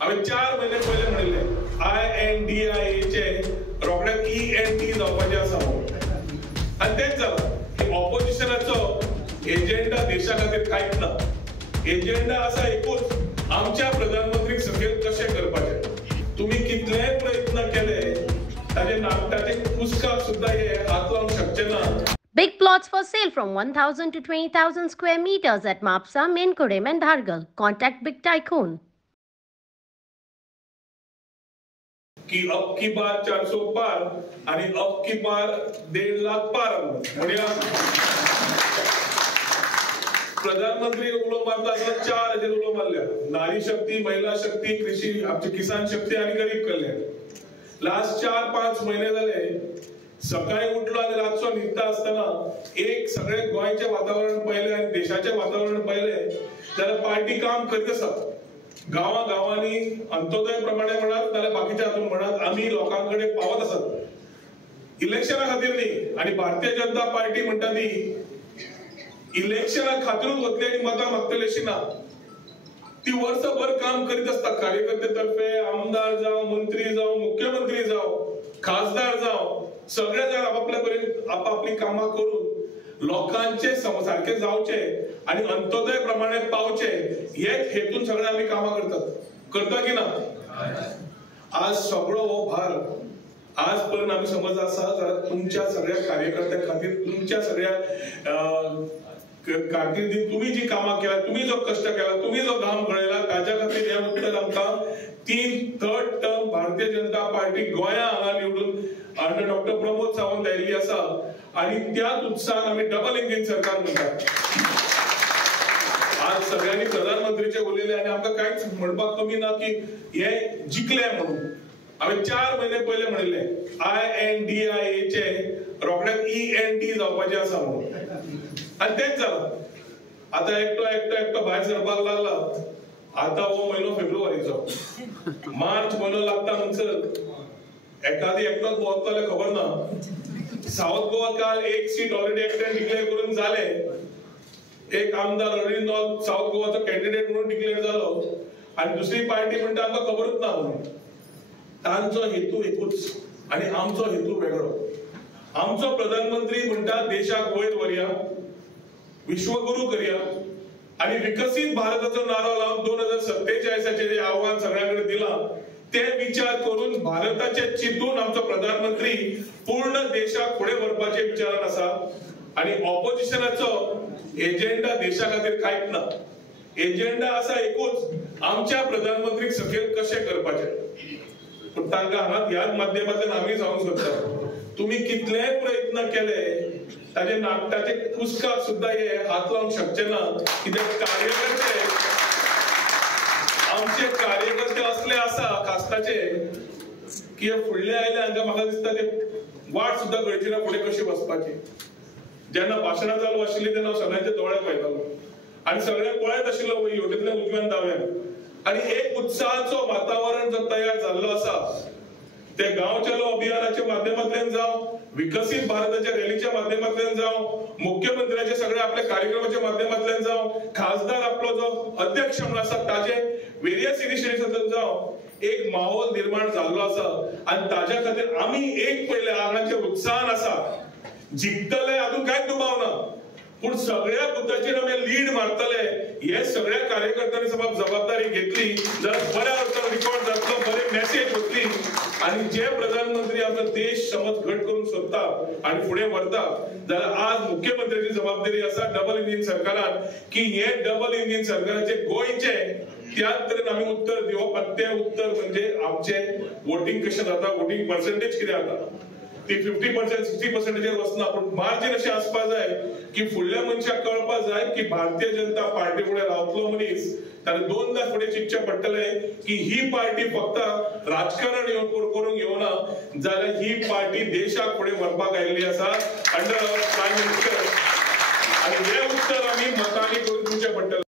आम्ही 4 महिने पहिले म्हणले INDIA चे रोखड्याक ENT जावपाचे आसा आणि तेच झालं ऑपोजिशनाचो एजेंडा देशा खातीर कांयच ना. एजेंडा आसा एकूच आमच्या प्रधानमंत्रीक सकयल कशें करपाचें. तुम्ही कितलेय प्रयत्न केले ताजे नाकटाचे कुसकाक सुद्धा हे हात लावंक शकचे ना. Big plots for sale from 1,000 to 20,000 square meters at Mapsa, Menkodem and Dhargal. Contact Big Tycoon. की अब की बार 400 पार आणि अब की बार 1.5 लाख पार म्हणजे प्रधानमंत्री उलो मारता 4,000 उलो मारल्या. नारी शक्ती, महिला शक्ती, कृषी, आमची किसान शक्ती आणि गरीब कल्याण. लास्ट 4-5 महिने झाले सकाळी उठलो आणि रातचो न्हिदता असताना एक सगळे गोंयचे वातावरण पहिले आणि देशाचे वातावरण पहिले जाल्यार पार्टी काम करत आसा. गावांनी अंत्योदय प्रमाणे म्हणत नाल्यार बाकीच्या हातून म्हणत आम्ही लोकांकडे पावत आसात. इलेक्शना खातीर न्ही. आणि भारतीय जनता पार्टी म्हणटा ती इलेक्शना खातीरूच वतली आनी मतां मागतली अशी ना. ती वर्षभर काम करीत असता. कार्यकर्ते तर्फे आमदार जावं, मंत्री जावं, मुख्यमंत्री जावं, खासदार जावं, सगळे जण आपापली कामां करून लोकांचे सारखे जावचे आणि अंत्योदय प्रमाणे पावचे हेच हेतून सगळे आम्ही कामां करता की ना. आज सगळो हो भार आजपर्यंत आम्ही समज आसा जाल्यार तुमच्या सगळ्या कार्यकर्त्यां खातीर, तुमच्या सगळ्या कारकिर्दीत तुम्ही जी कामां केला, तुम्ही जो कष्ट केला, तुम्ही जो घाम गळयला ताच्या खातीर हे उत्तर आमकां 3rd term Bharatiya Janata party गोंया हांगा निवडून अंडर डॉक्टर प्रमोद सावंत आयिल्ली आसा आणि त्याच उत्साहान आम्ही डबल इंजिन सरकार म्हणतात. आज सगळ्यांनी प्रधानमंत्रीचे उलयले आणि आमकां कांयच म्हणपाक कमी ना की हे जिखले म्हणून. आम्ही 4 महिने पहिले म्हणले INDIA चे रोखड्याक ENT जावपाचे आसा म्हणून आणि तेच झालं. आता एकटो भायर सरपाक लागला. आता हो महिनो फेब्रुवारीचो, मार्च महिनो लागता म्हणसर एखादी एकटोच भोंवतले खबर ना. साऊथ गोवा काल एक सीट ऑलरेडी एकट्यान डिक्लेअर करून झाले. एक आमदार ऑलरेडी साऊथ गोवाचो कॅन्डिडेट म्हणून डिक्लेअर झालो आणि दुसरी पार्टी म्हणटा आमकां खबरूच ना म्हणून. तांचो हेतू एकूच आणि आमचो हेतू वेगळो. आमचो प्रधानमंत्री म्हणटा देशाक वयर व्हरया, विश्वगुरू करया आणि विकसित भारताचो नारो लावन 2047चे जे आव्हान सगळ्यांकडे दिला ते विचार करून भारताचे चिंतून आमचो प्रधानमंत्री पूर्ण देशाक फुडें व्हरपाचे विचारान आसा. आणि ऑपोजिशनाचो एजेंडा देशा खातीर कांयच ना. एजेंडा आसा एकूच आमच्या प्रधानमंत्रीक सकयल कशें करपाचें. पूण तांकां हांगा ह्याच माध्यमांतल्यान आमी सांगूंक सोदता तुम्ही कितलेय प्रयत्न केले ताजे नाकटाचे कुसकाक सुद्धा हे हात लावंक शकचे ना. कित्याक आमचे कार्यकर्ते असले आसा कास्ताचे की फुडले आयले हांगा म्हाका दिसता ते वाट सुद्धा कळची ना फुडें कशी वचपाची. जेन्ना भाशणां चालू आशिल्ली तेन्ना हांव सगळ्यांचे दोळे पळयतालो आनी सगळे पळयत आशिल्लो हेवटेंतल्यान उजव्यान दाव्यान. आणि एक उत्साहाचो वातावरण जो तयार जाल्लो आसा ते गांव चलो अभियानाच्या माध्यमांतल्यान जावं, विकसित भारताच्या रॅलीच्या माध्यमांतल्यान जावं, मुख्यमंत्र्याचे सगळे आपल्या कार्यक्रमाच्या माध्यमांतल्यान जावं, खासदार आपलो जो अध्यक्ष म्हणून आसा ताचे वेरियस इनिशिएटिव्हसांतल्यान जावं, एक माहोल निर्माण जाल्लो आसा आणि ताच्या खातीर आमी एक पहिले हांगाचे उत्साहान आसा. जिखतले हातून कांयच दुबाव ना. पूण सगळ्या बुथाचेर आमी लीड मारतले हे सगळ्या कार्यकर्त्यांनी जबाबदारी घेतली जाल्यार बऱ्या अर्थान रिकॉर्ड जातलो, बरे मेसेज वतली आणि जे प्रधानमंत्री आमचो देश समज घट करून सोदता आणि फुडें व्हरता जाल्यार आज मुख्यमंत्र्याची जबाबदारी आसा डबल इंजिन सरकारान की हे डबल इंजिन सरकाराचे गोंयचे त्याच तरेन आमी उत्तर दिवप. आनी तें उत्तर म्हणजे आमचे वोटिंग कशें जाता, वोटिंग पर्सेंटेज कितें जाता ती 50% 60% वचना. पूण मार्जीन अशें आसपा जाय की फुडल्या मनशाक कळपा जाय की भारतीय जनता पार्टी फुडें रावतलो मनीस ताणें दोनदा फुडें चिंतचें पडटलें की ही पार्टी फक्त राजकारण करूंक येवना जाल्यार ही पार्टी देशाक फुडें व्हरपाक आयिल्ली आसा अंडर प्रायम मिनिस्टर. आनी हें उत्तर आमी मतांनी करून दिवचें पडटलें.